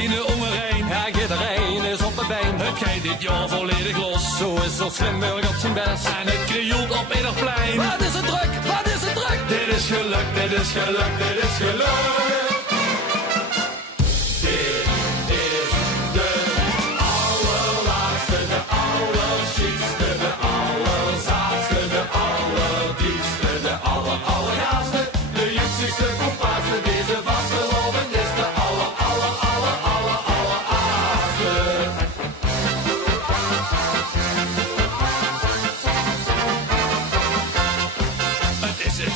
ene om er een. Ja, iedereen is op een been. Het gaat dit jaar volledig los. Zo is er Slimburg op zijn best. En het krioelt op ieder plein. Wat is het druk, wat is het druk? Dit is geluk, dit is geluk, dit is geluk.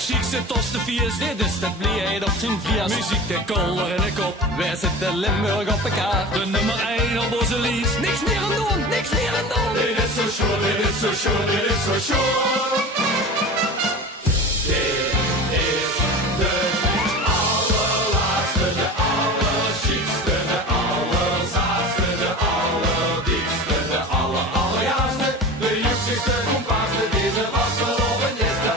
Chicste tos de viers, Dit is de blijheid op zijn viers. muziek de kolder in de kop. Wij zitten Limburg op elkaar. De nummer 1 op onze lies. Niks meer aan doen, niks meer aan doen. Dit is zo sure, dit is zo sure, dit is zo sure. Dit is de allerlaagste, de allerchicste, de allerzaadste, de allerdiepste, de allerjaarste, de juxigste, compaarste, deze wasgeloven is de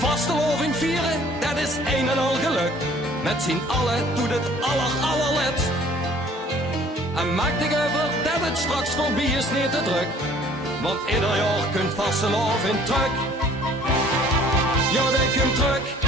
Vasteloving vieren, dat is een en al geluk. Met z'n allen doet het allerletst. En maak dich over dat het straks voorbij is niet te druk. Want ieder jaar kunt vasteloving terug. Ja, dat komt terug.